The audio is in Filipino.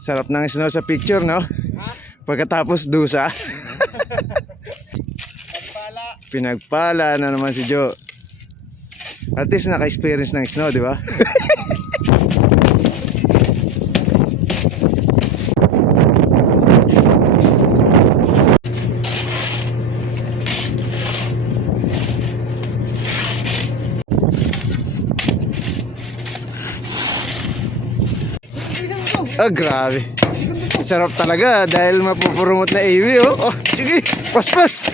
Sarap ng snow sa picture, no? Pagkatapos dusa. Pinagpala na naman si Joe. At least naka-experience ng snow, di ba? Ah, grabe. Sarap talaga dahil mapupurumot na AV, oh. Oh, sige, pas.